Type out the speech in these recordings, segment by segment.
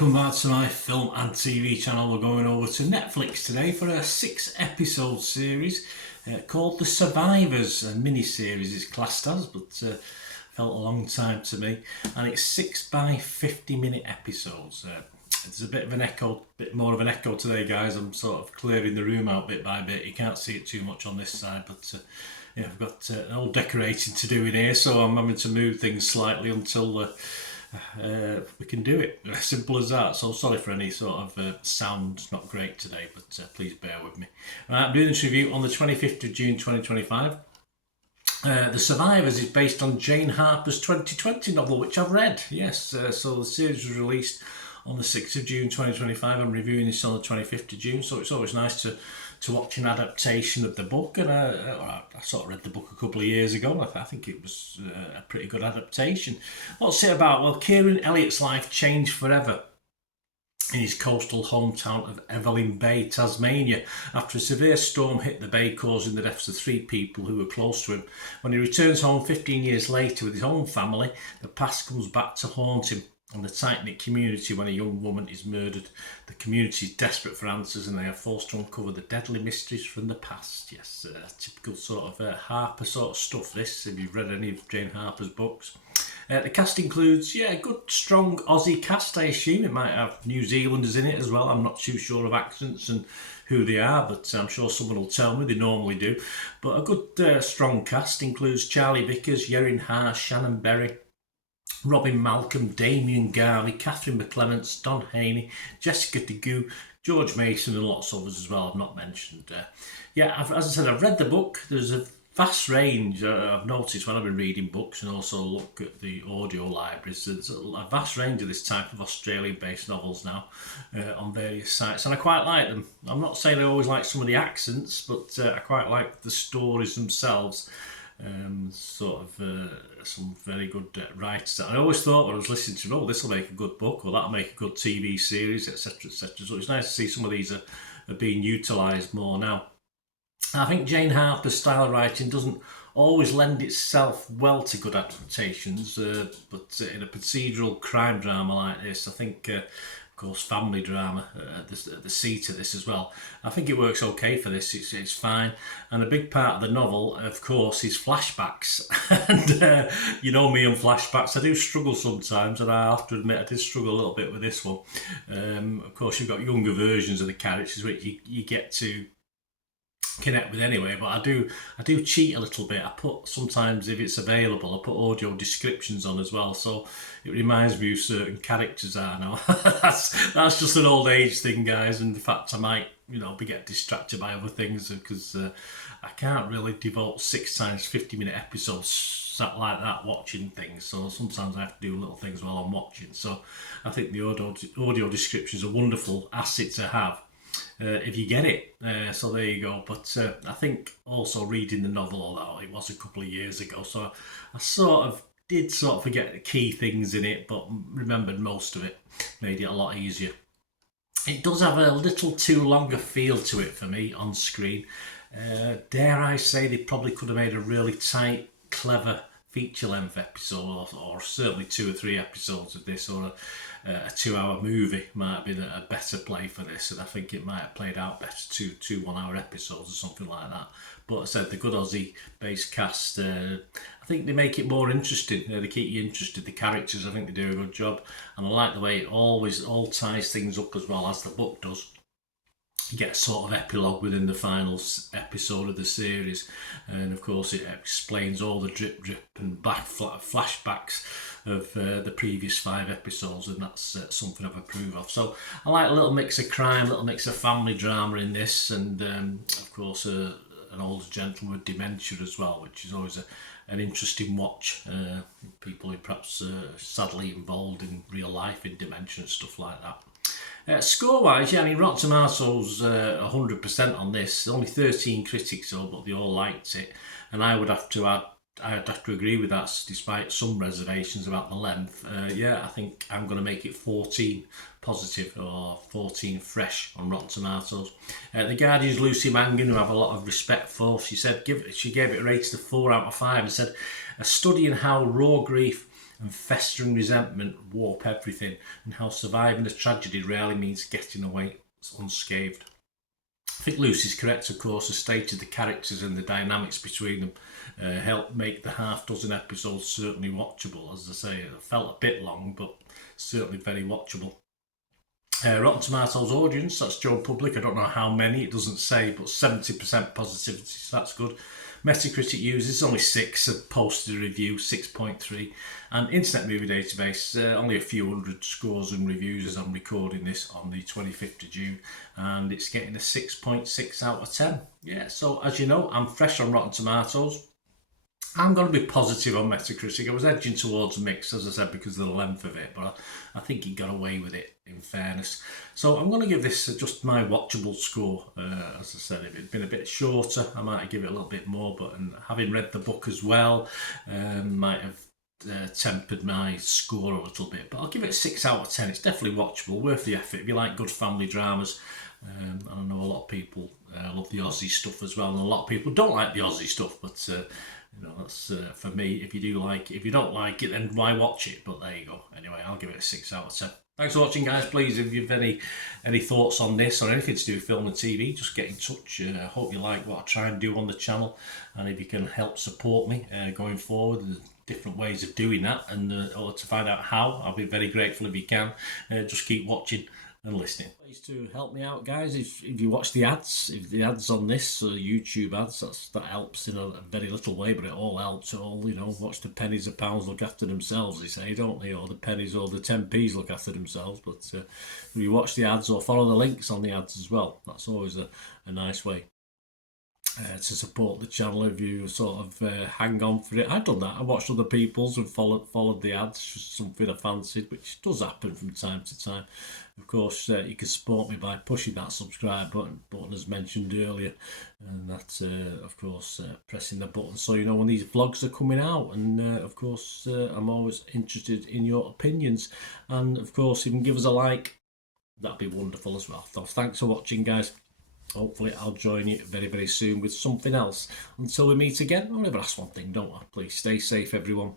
welcome back to my film and TV channel. We're going over to Netflix today for a 6-episode series called The Survivors, a mini-series it's classed as, but felt a long time to me. And it's 6 by 50-minute episodes. It's a bit of an echo, bit more of an echo today, guys. I'm sort of clearing the room out bit by bit. You can't see it too much on this side, but yeah, I've got an old decorating to do in here, so I'm having to move things slightly until we can do it. Simple as that. So sorry for any sort of sound not great today, but please bear with me. Right, I'm doing this review on the 25th of June 2025. The Survivors is based on Jane Harper's 2020 novel, which I've read. Yes, so the series was released on the 6th of June 2025. I'm reviewing this on the 25th of June, so it's always nice to watch an adaptation of the book. And I sort of read the book a couple of years ago, and I think it was a pretty good adaptation. What's it about? Well, Kieran Elliott's life changed forever in his coastal hometown of Evelyn Bay, Tasmania, after a severe storm hit the bay, causing the deaths of 3 people who were close to him. When he returns home 15 years later with his own family, the past comes back to haunt him. And the tight-knit community, when a young woman is murdered, the community is desperate for answers, and they are forced to uncover the deadly mysteries from the past. Yes, typical sort of Harper sort of stuff, this, if you've read any of Jane Harper's books. The cast includes, a good, strong Aussie cast, I assume. It might have New Zealanders in it as well. I'm not too sure of accents and who they are, but I'm sure someone will tell me. They normally do. But a good, strong cast includes Charlie Vickers, Yerin Harsh, Shannon Berry, Robin Malcolm, Damien Garvey, Catherine McClements, Don Haney, Jessica DeGoo, George Mason, and lots of others as well I've not mentioned. As I said, I've read the book. There's a vast range. I've noticed when I've been reading books and also look at the audio libraries, there's a vast range of this type of Australian-based novels now on various sites, and I quite like them. I'm not saying I always like some of the accents, but I quite like the stories themselves. Some very good writers. I always thought when I was listening to, this will make a good book, or that'll make a good TV series, etc, etc. So it's nice to see some of these are being utilised more now. I think Jane Harper's style of writing doesn't always lend itself well to good adaptations, but in a procedural crime drama like this, I think, of course, family drama at the seat of this as well, I think it works okay for this. It's fine. And a big part of the novel, of course, is flashbacks. And you know me and flashbacks, I do struggle sometimes, and I have to admit I did struggle a little bit with this one. Of course, you've got younger versions of the characters which you get to connect with anyway, but I do cheat a little bit. I put, sometimes if it's available, I put audio descriptions on as well, so it reminds me of certain characters I know. that's just an old age thing, guys, and the fact I might be get distracted by other things, because I can't really devote 6 times 50-minute episodes sat like that watching things, so sometimes I have to do little things while I'm watching. So I think the audio description is a wonderful asset to have if you get it, so there you go. But I think also reading the novel, although it was a couple of years ago, so I did forget the key things in it, but remembered most of it. Made it a lot easier. It does have a little too long a feel to it for me on screen. Dare I say they probably could have made a really tight, clever feature-length episode, or certainly 2 or 3 episodes of this, or a 2-hour movie might have been a better play for this, and I think it might have played out better, two 1-hour episodes or something like that. But I said, the good Aussie-based cast, I think they make it more interesting. They keep you interested. The characters, I think they do a good job, and I like the way it all ties things up as well as the book does. You get a sort of epilogue within the final episode of the series, and of course it explains all the drip and back flashbacks of the previous 5 episodes, and that's something I've approved of. So I like a little mix of crime, a little mix of family drama in this, and of course an older gentleman with dementia as well, which is always an interesting watch. People who perhaps sadly involved in real life in dementia and stuff like that. Score-wise, Rotten Tomatoes 100% on this. Only 13 critics though, but they all liked it, and I'd have to agree with that, despite some reservations about the length. I think I'm going to make it 14 positive or 14 fresh on Rotten Tomatoes. The Guardian's Lucy Mangan, who I have a lot of respect for, she gave it rated a 4 out of 5 and said, a study in how raw grief and festering resentment warp everything, and how surviving a tragedy rarely means getting away unscathed. I think Lucy's correct, of course, as stated, the characters and the dynamics between them helped make the half dozen episodes certainly watchable. As I say, it felt a bit long, but certainly very watchable. Rotten Tomatoes audience, that's Joe Public, I don't know how many, it doesn't say, but 70% positivity, so that's good. Metacritic users, only 6 have posted a review, 6.3. And Internet Movie Database, only a few hundred scores and reviews as I'm recording this on the 25th of June. And it's getting a 6.6 out of 10. Yeah, so as you know, I'm fresh on Rotten Tomatoes. I'm going to be positive on Metacritic. I was edging towards mixed, as I said, because of the length of it, but I think he got away with it, in fairness. So I'm going to give this just my watchable score. As I said, if it had been a bit shorter, I might give it a little bit more, but having read the book as well, might have tempered my score a little bit. But I'll give it a 6 out of 10. It's definitely watchable, worth the effort. If you like good family dramas, I know a lot of people love the Aussie stuff as well, and a lot of people don't like the Aussie stuff, but that's for me. If you do like it, if you don't like it, then why watch it? But there you go. Anyway, I'll give it a 6 out of 10. Thanks for watching, guys. Please, if you've any thoughts on this or anything to do with film and TV, just get in touch. I hope you like what I try and do on the channel, and if you can help support me going forward, there's different ways of doing that, and or to find out how, I'll be very grateful if you can. Just keep watching and listening. Please to help me out, guys. If you watch the ads, if the ads on this YouTube ads, that helps in a very little way, but it all helps. Watch the pennies and pounds look after themselves, they say, don't they? Or the pennies or the 10p's look after themselves. But if you watch the ads or follow the links on the ads as well, that's always a nice way to support the channel. If you sort of hang on for it, I've done that. I watched other people's and followed the ads, just something I fancied, which does happen from time to time. Of course, you can support me by pushing that subscribe button as mentioned earlier, and that of course pressing the button so you know when these vlogs are coming out. And of course I'm always interested in your opinions, and of course you can give us a like, that'd be wonderful as well. So thanks for watching, guys. Hopefully I'll join you very, very soon with something else. Until we meet again, I'll never ask one thing, don't I? Please stay safe, everyone.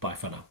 Bye for now.